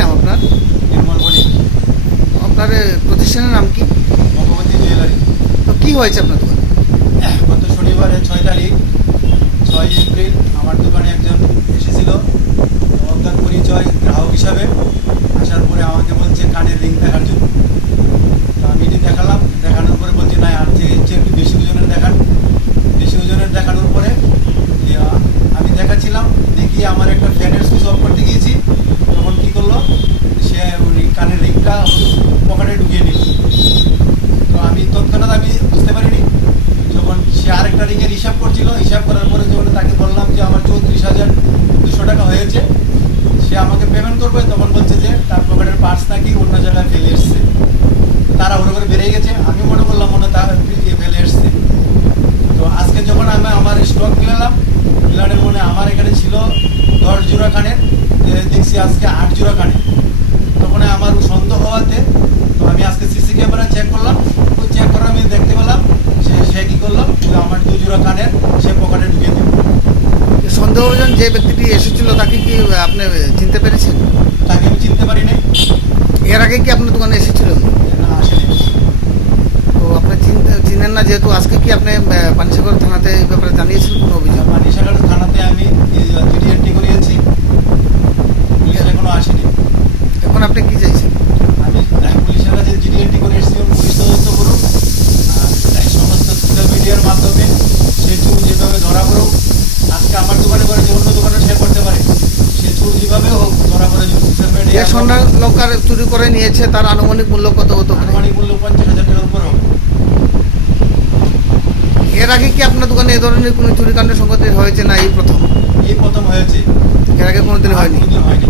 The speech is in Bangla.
নাম আপনার? নির্মল বণিক। আপনার প্রতিষ্ঠানের নাম কি? ভগবতী জুয়েলারি। তো কি হয়েছে আপনার দোকানে? গত শনিবারে ছয় তারিখ ছয় এপ্রিল আমার দোকানে একজন এসেছিল। তার পরিচয় গ্রাহক হিসাবে। আসার পরে আমাকে বলছে কানের রিং দেখার জন্য। তো আমি এটি দেখালাম। দেখানোর পরে বলছে না আর চেয়ে হচ্ছে একটু বেশি ওজনের দেখান। বেশি ওজনের দেখানোর পরে আমি দেখাচ্ছিলাম। দেখি আমার একটা ফ্যানের সুইচ অফ করতে গিয়েছি তখন কী করল সে ওই কানের রিংটা পকেটে ঢুকিয়ে নিল তো আমি তৎক্ষণাৎ আমি বুঝতে পারিনি যখন সে হিসাব করছিল, হিসাব করার পরে যখন তাকে বললাম যে আমার চৌত্রিশ হাজার দুশো টাকা হয়েছে, সে আমাকে পেমেন্ট করবে, তখন বলছে যে তার পকেটের পার্স নাকি অন্য জায়গায় ফেলে এসছে। তারা ওর করে বেরিয়ে গেছে, আমি মনে করলাম মনে তার ফেলে এসছে। তো আজকে যখন আমি আমার স্টক মিলালাম মিলানের মনে আমার এখানে ছিল দশ জোড়া কানের দেখছি আজকে আট জোড়া কানের। তখন আমার সন্দেহ হওয়াতে, তো আমি আজকে সিসি ক্যামেরা চেক করলাম ওই চেক করে আমি দেখতে পেলাম সে সে কী করল যে আমার দু জোড়া কানের সে পকেটে ঢুকিয়ে দিল। সন্দেহভাজন যে ব্যক্তিটি এসেছিল তাকে কি আপনি চিনতে পেরেছেন? তাকে আমি চিনতে পারি নাই এর আগে কি আপনার দোকানে এসেছিল না আসেনি। তো আপনি চিনতে চিনেন না যেহেতু আজকে কি আপনি পানিসাগর থানাতে এই ব্যাপারে জানিয়েছেন কোনো অভিযোগ? মানিসাগর থানাতে আমি জিডি এন্ট্রি করিয়েছি। পুলিশ এখনও আসেনি। এখন আপনি কি চাইছেন আমি পুলিশের কাছে জিডি এন্ট্রি করে এসেছি এবং পুলিশ তদন্ত করুক আর এই সমস্ত সোশ্যাল মিডিয়ার মাধ্যমে সে চুর যেভাবে ধরা পড়ুক আজকে আমার দোকানে করে যে অন্য দোকানে শেয়ার করতে পারে সে চুর যেভাবে হোক ধরা পড়ে যে মিডিয়া স্বর্ণ লঙ্কার চুরি করে নিয়েছে তার আনুমানিক মূল্য কত হতো আনুমানিক মূল্য পঞ্চাশ হাজার টাকার উপর হবে। এর আগে কি আপনার দোকানে এ ধরনের কোনো চুরিকাণ্ড সংগঠন হয়েছে না এই প্রথম? এই প্রথম হয়েছে। এর আগে কোনোদিন হয়নি। কোনোদিন হয়নি।